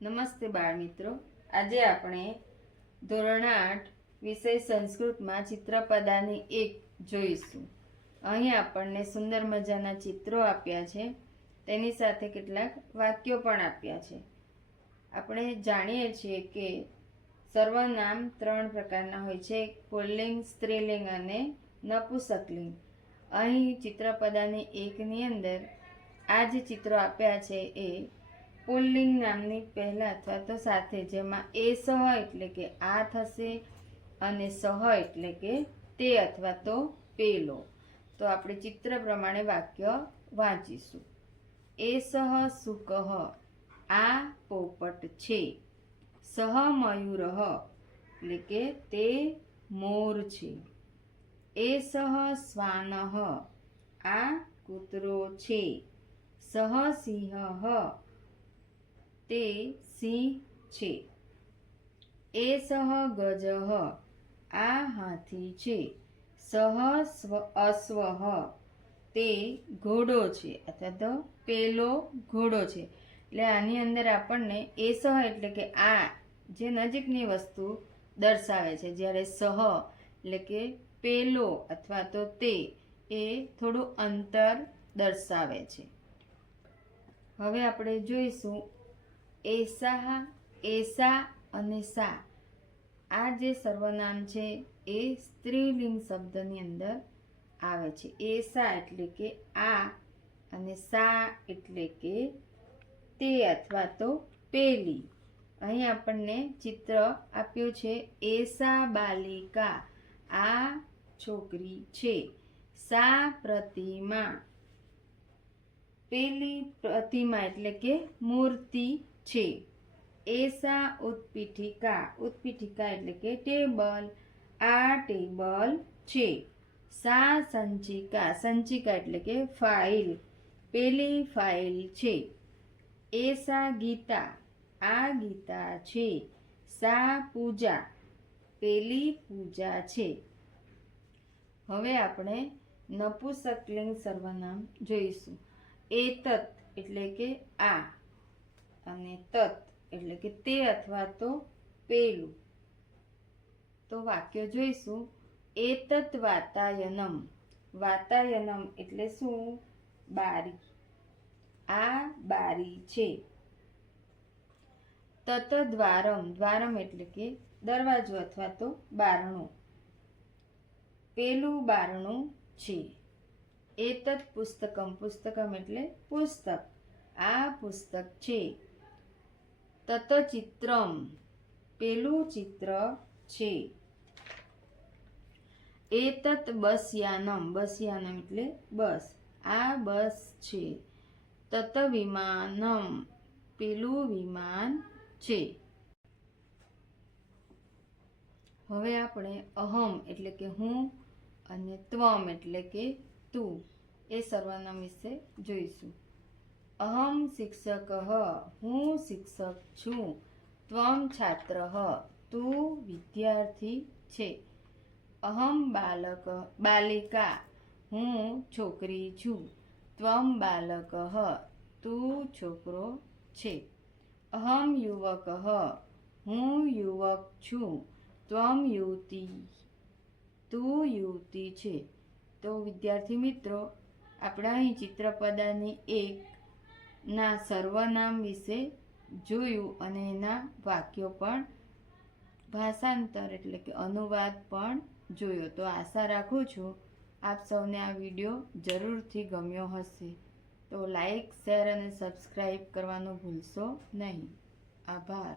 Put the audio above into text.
નમસ્તે બાળ મિત્રો, આજે આપણે ધોરણ 8 વિષય સંસ્કૃતમાં ચિત્રપદાની 1 જોઈશું. અહીં આપણને સુંદર મજાના ચિત્રો આપ્યા છે, તેની સાથે કેટલાક વાક્યો પણ આપ્યા છે. આપણે જાણીએ છીએ કે સર્વનામ 3 પ્રકારના હોય છે: પુલ્લિંગ, સ્ત્રીલિંગ અને નપુંસકલિંગ. અહીં ચિત્રપદાની 1ની અંદર આ જે ચિત્રો આપ્યા છે એ પુલ્લિંગ નામની પહેલા અથવા તો સાથે, જેમાં એ સહ એટલે કે આ થશે અને સહ એટલે કે તે અથવા તો પેલો. તો આપણે ચિત્ર પ્રમાણે વાક્ય વાંચીશું. એ સહ શુકઃ, આ પોપટ છે. સહ મયુરઃ એટલે કે તે મોર છે. એ સહ શ્વાનઃ, આ કૂતરો છે. સહ સિંહઃ, તે સિંહ છે. એ સહ ગજઃ, આ હાથી છે. સહ અશ્વઃ, તે ઘોડો છે અથવા તો પેલો ઘોડો છે. એટલે આની અંદર આપણને એ સહ એટલે કે આ જે નજીકની વસ્તુ દર્શાવે છે, જ્યારે સહ એટલે કે પેલો અથવા તો તે એ થોડું અંતર દર્શાવે છે. હવે આપણે જોઈશું એસા, એસા અને સા. આ જે સર્વનામ છે એ સ્ત્રીલિંગ શબ્દની અંદર આવે છે. એસા એટલે કે આ અને સા એટલે કે તે અથવા તો પેલી. અહીં આપણને ચિત્ર આપ્યું છે. એસા બાલિકા, આ છોકરી છે. સા પ્રતિમા, પેલી પ્રતિમા એટલે કે મૂર્તિ છે. એસા ઉત્પીઠિકા, ઉત્પીઠિકા એટલે કે ટેબલ, આ ટેબલ છે. સા સંચિકા, સંચિકા એટલે કે ફાઇલ, પેલી ફાઇલ છે. એસા ગીતા, આ ગીતા છે. સા પૂજા, પેલી પૂજા છે. હવે આપણે નપુંસકલિંગ સર્વનામ જોઈશું. એતત એટલે કે આ અને તત એટલે કે તે અથવા તો પેલું. તો વાક્ય જોઈશું. એતત વાતાયનમ, વાતાયનમ એટલે શું? બારી, આ બારી છે. તત દ્વારમ, દ્વારમ એટલે કે દરવાજો અથવા તો બારણું, પેલું બારણું છે. એતત પુસ્તકમ, પુસ્તકમ એટલે પુસ્તક, આ પુસ્તક છે. તત ચિત્રમ, પેલું ચિત્ર છે. એતત બસયાનમ, બસયાનમ એટલે બસ, આ બસ છે. તત વિમાનમ, પેલું વિમાન છે. હવે આપણે અહમ એટલે કે હું અને ત્વમ એટલે કે તું એ સર્વનામ વિશે જોઈશું. અહમ શિક્ષકઃ, હું શિક્ષક છું. ત્વમ છાત્રઃ, તું વિદ્યાર્થી છે. અહમ બાલક, બાલિકા, હું છોકરી છું. ત્વમ બાલકઃ, તું છોકરો છે. અહમ યુવકઃ, હું યુવક છું. ત્વમ યુવતી, તું યુવતી છે. તો વિદ્યાર્થી મિત્રો, આપણે અહીં ચિત્રપદાની 1 ના સર્વનામ વિશે જોયું અને એના વાક્યો પણ ભાષાંતર એટલે કે અનુવાદ પણ જોયો. તો આશા રાખું છું આપ સૌને આ વિડીયો જરૂરથી ગમ્યો હશે. તો લાઈક, શેર અને સબસ્ક્રાઈબ કરવાનું ભૂલશો નહીં. આભાર.